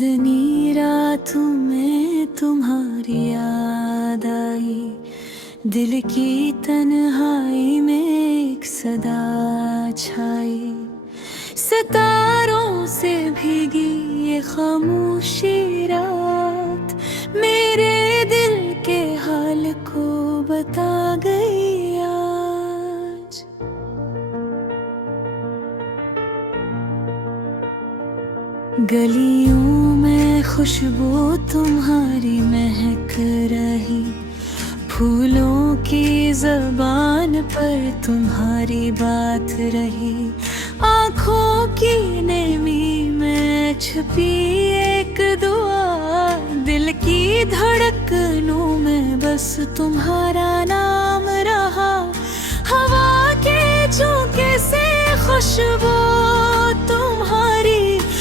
चांदनी रातों में तुम्हारी याद आई, दिल की तन्हाई में एक सदा छाई। सितारों से भीगी ये खामोशी रात मेरे दिल के हाल को बता गई आज। गलियों में खुशबू तुम्हारी महक रही, फूलों की ज़बान पर तुम्हारी बात रही। आँखों की नेमी में छुपी एक दुआ, दिल की धड़कनों में बस तुम्हारा नाम रहा। हवा के झोंके से खुशबू तुम्हारी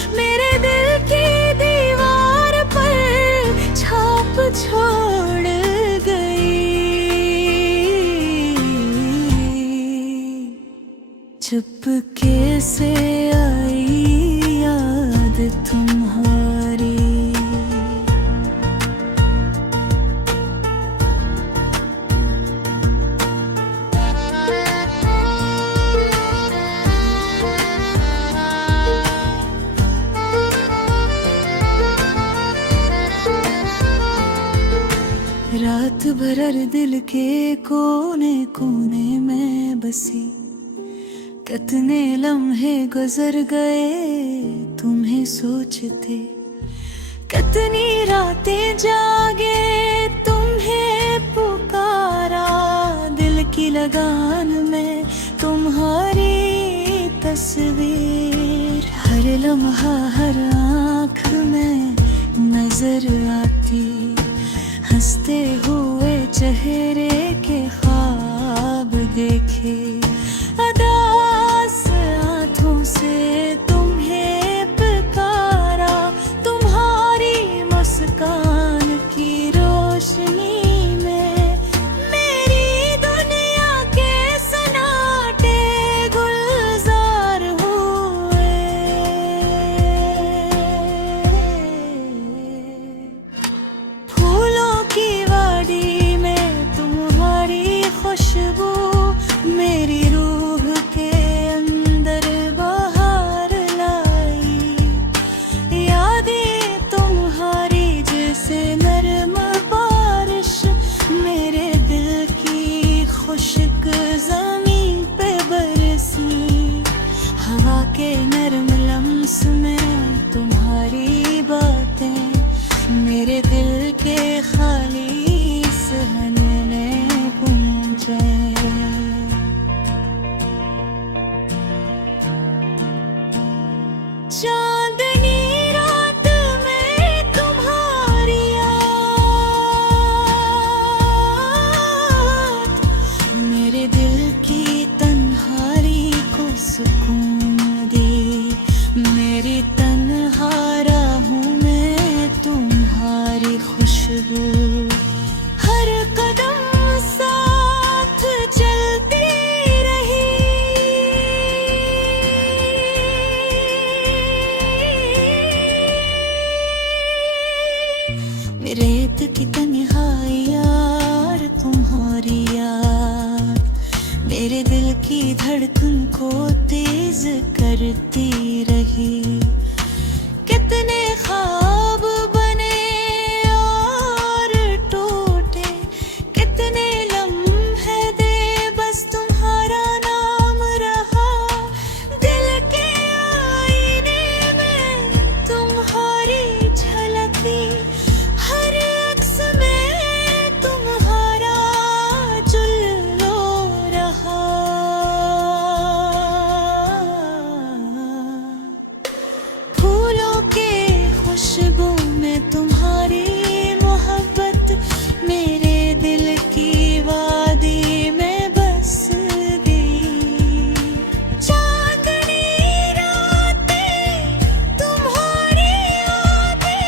मेरे दिल की दीवार पर छाप छोड़ गई। चुपके से आई याद तुम्हारी। रात भर दिल के कोने कोने में बसी, कितने लम्हे गुजर गए तुम्हें सोचते। कितनी रातें जागे तुम्हें पुकारा, दिल की लगान में तुम्हारी तस्वीर हर लम्हा हर आँख में नजर आती। हंसते हुए चेहरे के ख्वाब देखे, उदास आँखों से तुम्हें पुकारा। तुम्हारी मुस्कान की रोशनी में मेरी दुनिया के सन्नाटे गुलजार हुए। फूलों की वाड़ी में तुम्हारी खुशबू मेरी रूह के अंदर बाहर लाई। यादें तुम्हारी जैसे नरम बारिश मेरे दिल की खुश्क ज़मीन पे बरसी। हवा के नरम लम्स में तुम्हारी बातें मेरे दिल के खाली सहने में गूंजे। चांदनी रात में तुम्हारी याद मेरे दिल की तन्हाई को सुकून दे। मेरी तन्हा राहों में तुम्हारी खुशबू हर कदम साथ चलती रही। रेत की तन्हाई यार तुम्हारी याद मेरे दिल की धड़कन को तेज करती रही। कितने ख्वाब बने और टूटे, कितने लम्हे दे बस तुम्हारा नाम रहा। दिल के आईने में तुम्हारी झलकी, हर अक्स में तुम्हारा जुल्लो रहा। फूलों के खुशबू में तुम्हारी मोहब्बत मेरे दिल की वादी में बस गई। चांदनी रातें तुम्हारी यादें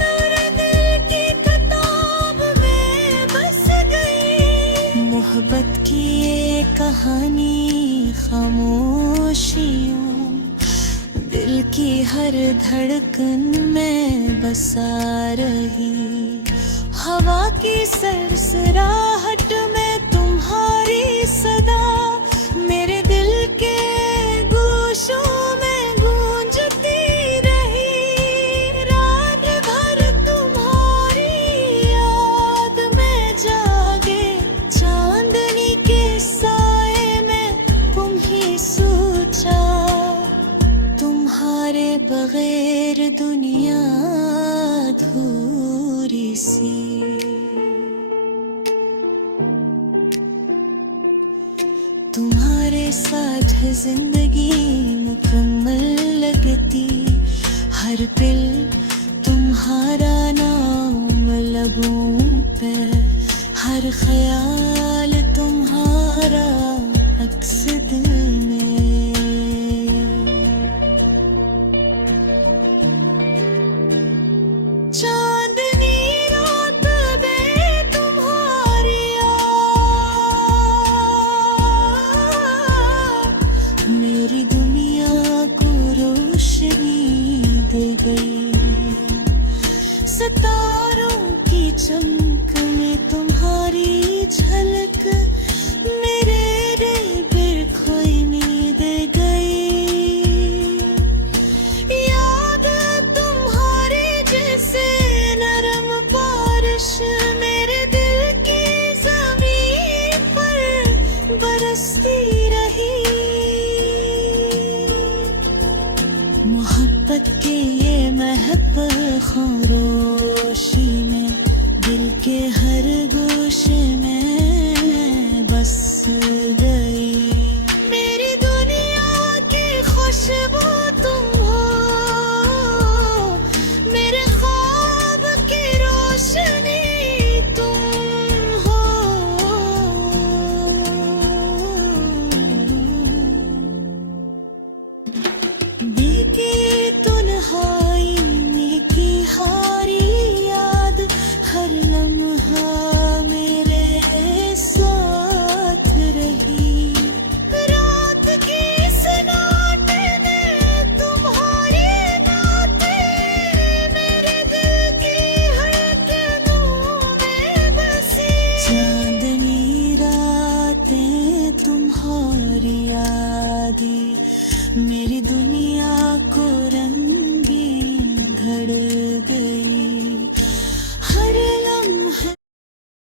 मेरे दिल की किताब में बस गई। मोहब्बत की ये कहानी खामोशियों दिल दिल की हर धड़कन में बसा रही। हवा की सरसराहट में तुम्हारी सदा मेरे दिल के गोशों में गूंजती रही। रात भर तुम्हारी याद में जागे, चांदनी के साए में तुम ही सोचा। तुम्हारे बगैर दुनिया अधूरी सी। तुम्हारे साथ जिंदगी मुकम्मल लगती। हर पल तुम्हारा नाम लबों पे, हर ख्याल तुम्हारा अक्स दिल में। चांदनी रात में तुम्हारी मेरी दुनिया को रोशनी दे गई। सितारों की चमक में तुम्हारी झलक मेरे दिल पर खोई नींद गई। याद तुम्हारे जैसे नरम बारिश मेरे दिल की ज़मीन पर बरसती रही। मोहब्बत के ये महफल खामोशी में दिल के हर गोशे में बस गई। मेरी दुनिया की खुशबू तुम हो, मेरे ख्वाब की रोशनी तुम हो। बीती तन्हाई में की हारी याद, हर लम्हा